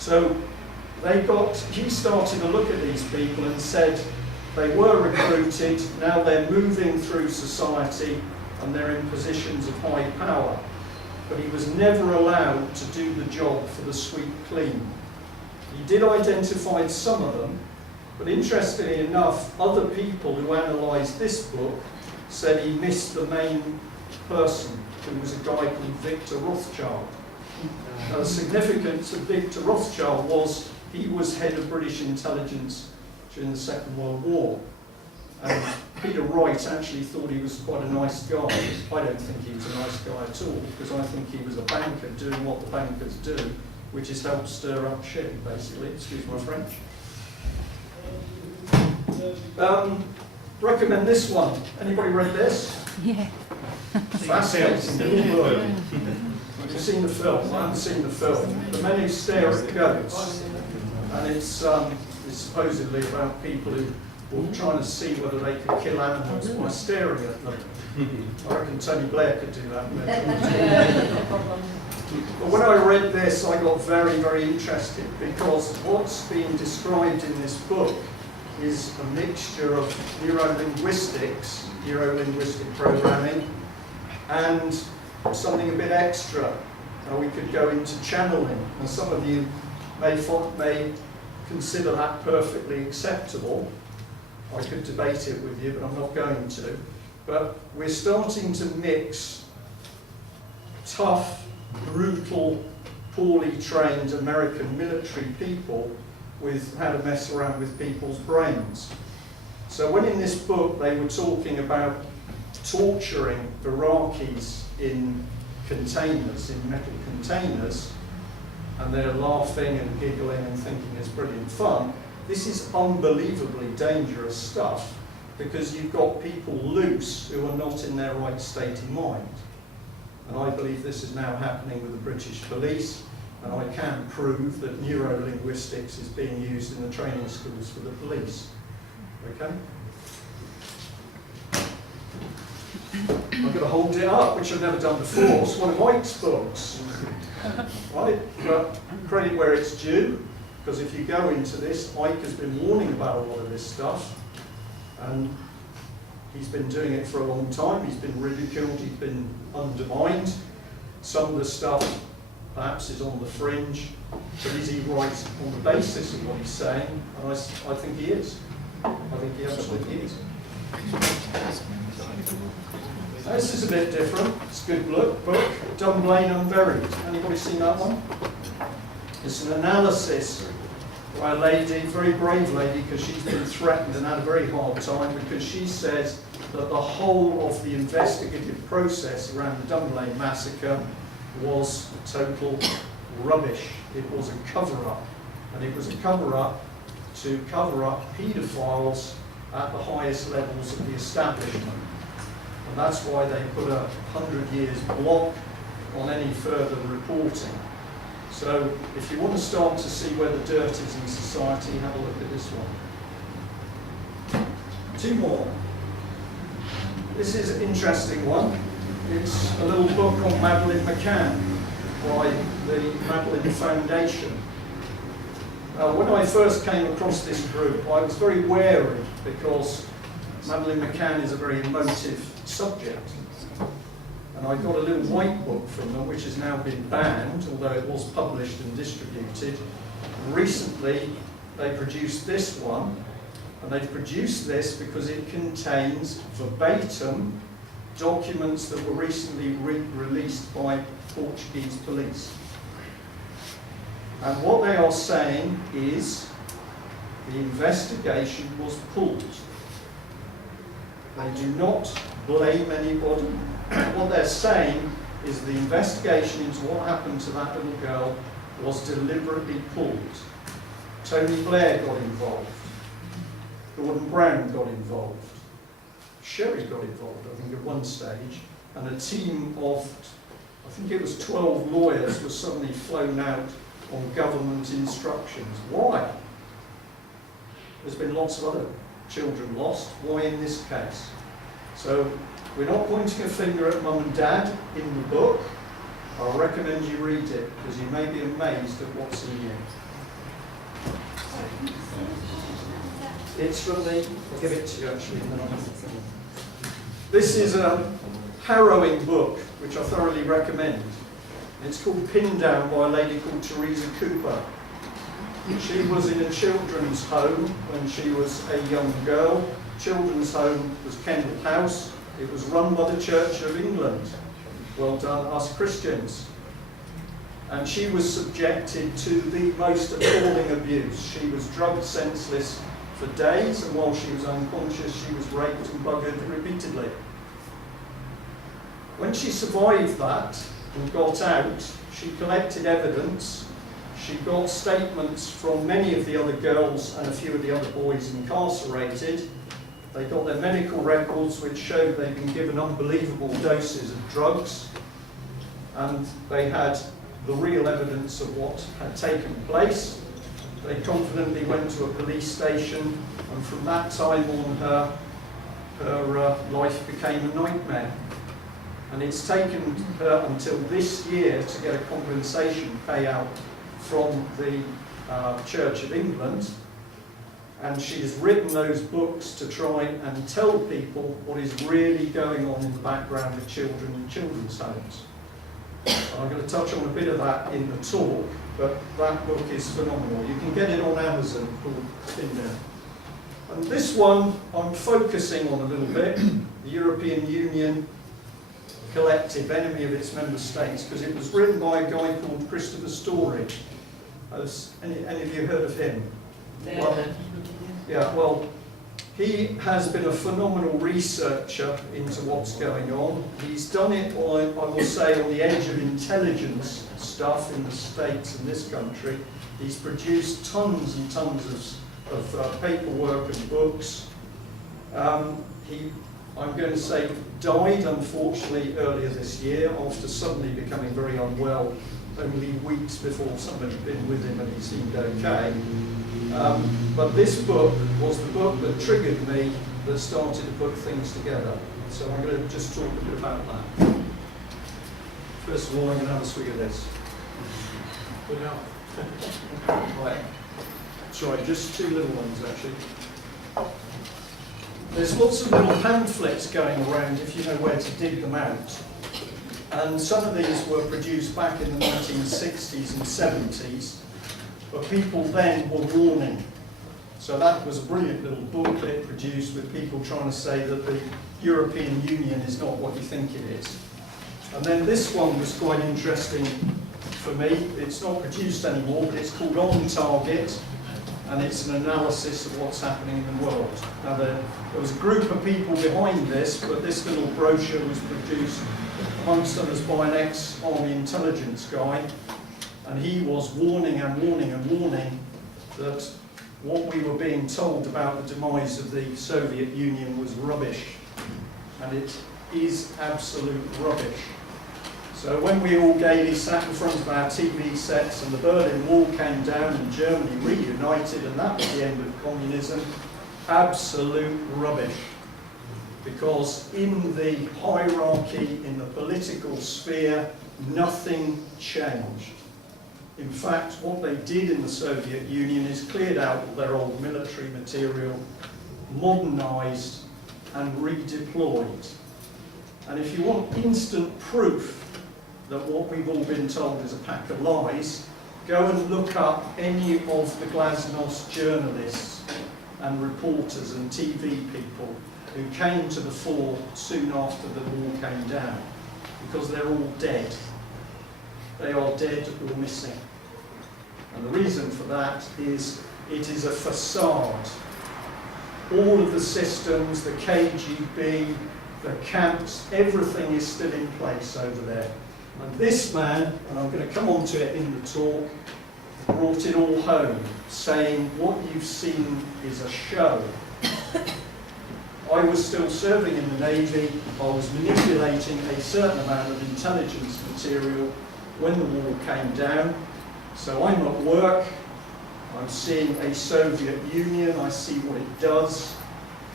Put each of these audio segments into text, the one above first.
So he started to look at these people and said they were recruited, now they're moving through society and they're in positions of high power. But he was never allowed to do the job for the sweep clean. He did identify some of them, but interestingly enough, other people who analysed this book said he missed the main person, who was a guy called Victor Rothschild. Now, the significance of Victor Rothschild was he was head of British intelligence during the Second World War. And Peter Wright actually thought he was quite a nice guy. I don't think he was a nice guy at all, because I think he was a banker doing what the bankers do, which is help stir up shit, basically. Excuse my French. Recommend this one. Anybody read this? Yeah. Fascinating book. Have you seen the film? I haven't seen the film. The Men Who Stare at Goats. And it's supposedly about people who were trying to see whether they could kill animals by staring at them. I reckon Tony Blair could do that. But when I read this, I got very, very interested, because what's being described in this book is a mixture of neuro-linguistics, neuro-linguistic programming, and something a bit extra. We could go into channeling, and some of you may consider that perfectly acceptable. I could debate it with you, but I'm not going to. But we're starting to mix tough, brutal, poorly trained American military people with how to mess around with people's brains. So when in this book they were talking about torturing Iraqis in containers, in metal containers, and they're laughing and giggling and thinking it's brilliant fun, this is unbelievably dangerous stuff, because you've got people loose who are not in their right state of mind. And I believe this is now happening with the British police, and I can prove that neuro-linguistics is being used in the training schools for the police. Okay? I'm going to hold it up, which I've never done before. It's one of Mike's books. Right? But credit where it's due, because if you go into this, Ike has been warning about a lot of this stuff, and he's been doing it for a long time. He's been ridiculed, he's been undermined. Some of the stuff perhaps is on the fringe, but is he right on the basis of what he's saying? And I think he is. I think he absolutely is. Now, this is a bit different. It's a good book, Dunblane Unburied. Anybody seen that one? It's an analysis by a lady, very brave lady, because she's been threatened and had a very hard time, because she says that the whole of the investigative process around the Dunblane massacre was total rubbish. It was a cover-up, and it was a cover-up to cover up paedophiles at the highest levels of the establishment. And that's why they put a 100 years block on any further reporting. So if you want to start to see where the dirt is in society, have a look at this one. Two more. This is an interesting one. It's a little book on Madeleine McCann by the Madeleine Foundation. When I first came across this group, I was very wary, because Madeleine McCann is a very emotive subject. And I got a little white book from them, which has now been banned, although it was published and distributed. And recently, they produced this one, and they've produced this because it contains verbatim documents that were recently released by Portuguese police. And what they are saying is the investigation was pulled. They do not blame anybody. What they're saying is the investigation into what happened to that little girl was deliberately pulled. Tony Blair got involved. Gordon Brown got involved. Sherry got involved, I think, at one stage. And a team of, I think it was 12 lawyers, was suddenly flown out on government instructions. Why? There's been lots of other children lost. Why in this case? So we're not pointing a finger at mum and dad in the book. I recommend you read it, because you may be amazed at what's in here. It's from the, I'll give it to you actually. This is a harrowing book, which I thoroughly recommend. It's called Pinned Down by a lady called Teresa Cooper. She was in a children's home when she was a young girl. Children's home was Kendall House. It was run by the Church of England. Well done, us Christians. And she was subjected to the most appalling abuse. She was drugged senseless for days, and while she was unconscious, she was raped and buggered repeatedly. When she survived that and got out, she collected evidence. She got statements from many of the other girls and a few of the other boys incarcerated. They got their medical records, which showed they'd been given unbelievable doses of drugs, and they had the real evidence of what had taken place. They confidently went to a police station, and from that time on, her life became a nightmare. And it's taken her until this year to get a compensation payout from the Church of England, and she's written those books to try and tell people what is really going on in the background of children in children's homes. I'm going to touch on a bit of that in the talk, but that book is phenomenal. You can get it on Amazon called Pinned Down. And this one I'm focusing on a little bit, the European Union collective enemy of its member states, because it was written by a guy called Christopher Story. Has any of you heard of him? Well, he has been a phenomenal researcher into what's going on. He's done it, I will say, on the edge of intelligence stuff in the States and this country. He's produced tons and tons of paperwork and books. He, I'm going to say, died unfortunately earlier this year after suddenly becoming very unwell only weeks before somebody had been with him and he seemed okay. But this book was the book that triggered me, that started to put things together. So I'm going to just talk a bit about that. First of all, I'm going to have a swig of this. Put it out. Right. Sorry, just two little ones actually. There's lots of little pamphlets going around if you know where to dig them out. And some of these were produced back in the 1960s and 70s, but people then were warning. So that was a brilliant little booklet produced with people trying to say that the European Union is not what you think it is. And then this one was quite interesting for me. It's not produced anymore, but it's called On Target, and it's an analysis of what's happening in the world. Now there was a group of people behind this, but this little brochure was produced amongst others by an ex-army intelligence guy, and he was warning and warning and warning that what we were being told about the demise of the Soviet Union was rubbish, and it is absolute rubbish. So when we all gaily sat in front of our TV sets and the Berlin Wall came down and Germany reunited and that was the end of communism, absolute rubbish. Because in the hierarchy, in the political sphere, nothing changed. In fact, what they did in the Soviet Union is cleared out all their old military material, modernised and redeployed. And if you want instant proof that what we've all been told is a pack of lies, go and look up any of the Glasnost journalists and reporters and TV people who came to the fore soon after the wall came down, because they're all dead. They are dead or missing. And the reason for that is it is a facade. All of the systems, the KGB, the camps, everything is still in place over there. And this man, and I'm going to come on to it in the talk, brought it all home, saying what you've seen is a show. I was still serving in the Navy. I was manipulating a certain amount of intelligence material when the wall came down. So I'm at work, I'm seeing a Soviet Union, I see what it does,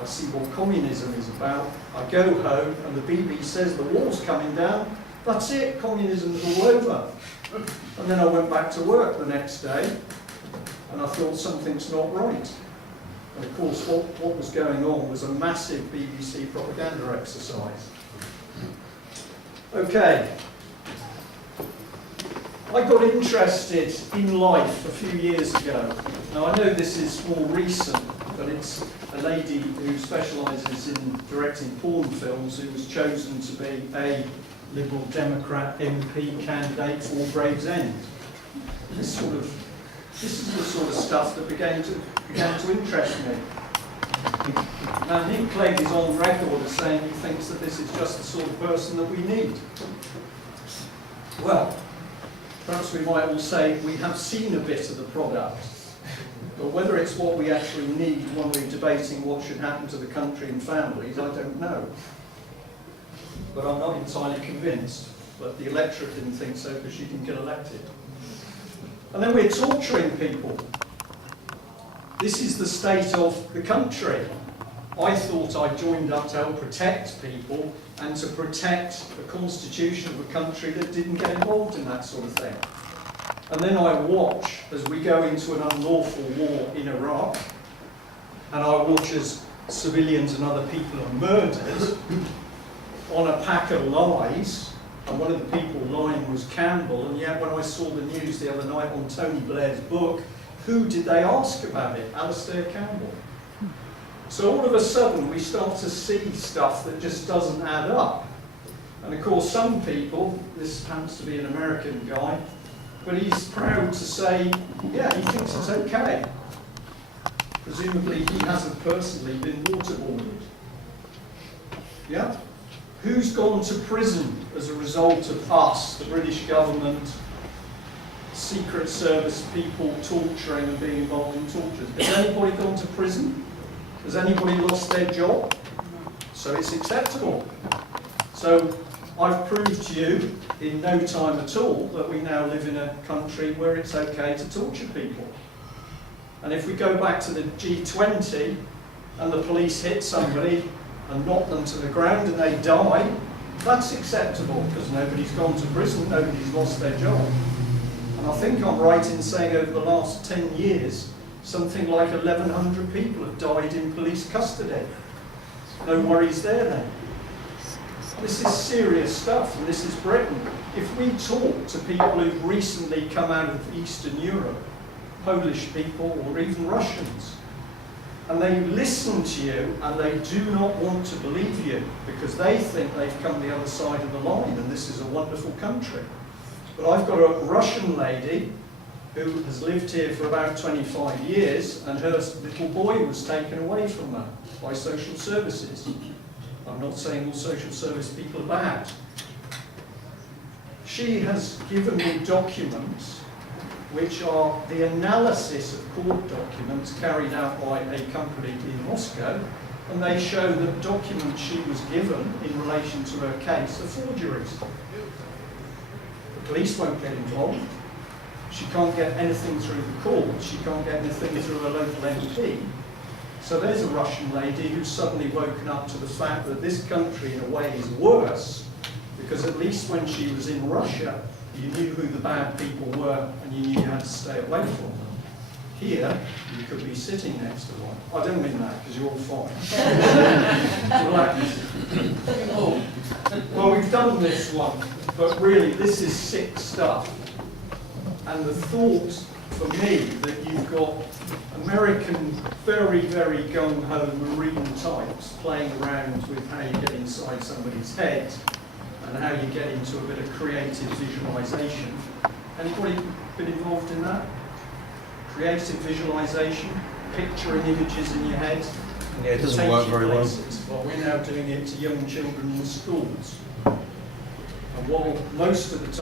I see what communism is about. I go home and the BBC says the wall's coming down. That's it, communism's all over. And then I went back to work the next day, And I thought something's not right. And of course, what was going on was a massive BBC propaganda exercise. Okay. I got interested in life a few years ago. Now I know this is more recent, but it's a lady who specialises in directing porn films who was chosen to be a Liberal Democrat MP candidate for Gravesend. This is the sort of stuff that began to interest me. Now Nick Clegg is on record as saying he thinks that this is just the sort of person that we need. Well, perhaps we might all say we have seen a bit of the product, but whether it's what we actually need when we're debating what should happen to the country and families, I don't know. But I'm not entirely convinced. But the electorate didn't think so because she didn't get elected. And then we're torturing people. This is the state of the country. I thought I joined up to help protect people and to protect the constitution of a country that didn't get involved in that sort of thing. And then I watch as we go into an unlawful war in Iraq, and I watch as civilians and other people are murdered on a pack of lies, and one of the people lying was Campbell, and yet when I saw the news the other night on Tony Blair's book, who did they ask about it? Alistair Campbell. So all of a sudden we start to see stuff that just doesn't add up. And of course some people, this happens to be an American guy, but he's proud to say, yeah, he thinks it's okay. Presumably he hasn't personally been waterboarded. Yeah? Who's gone to prison as a result of us, the British government, Secret Service people torturing and being involved in torture? Has anybody gone to prison? Has anybody lost their job? So it's acceptable. So I've proved to you in no time at all that we now live in a country where it's okay to torture people. And if we go back to the G20 and the police hit somebody and knock them to the ground and they die, that's acceptable because nobody's gone to prison, nobody's lost their job. And I think I'm right in saying over the last 10 years, something like 1,100 people have died in police custody. No worries there then. This is serious stuff, and this is Britain. If we talk to people who've recently come out of Eastern Europe, Polish people or even Russians, and they listen to you and they do not want to believe you because they think they've come the other side of the line and this is a wonderful country. But I've got a Russian lady who has lived here for about 25 years and her little boy was taken away from her by social services. I'm not saying all social service people are bad. She has given me documents which are the analysis of court documents carried out by a company in Moscow, and they show that documents she was given in relation to her case are forgeries. The police won't get involved. She can't get anything through the courts. She can't get anything through a local MP. So there's a Russian lady who's suddenly woken up to the fact that this country in a way is worse because at least when she was in Russia, you knew who the bad people were and you knew you had to stay away from them. Here, you could be sitting next to one. I don't mean that because you're all fine. Relax. Oh. Well, we've done this one, but really this is sick stuff. And the thought for me that you've got American, very, very gung-ho marine types playing around with how you get inside somebody's head and how you get into a bit of creative visualization. Anybody been involved in that? Creative visualization, picturing images in your head. Yeah, it doesn't work very well. Well, we're now doing it to young children in schools. And while most of the time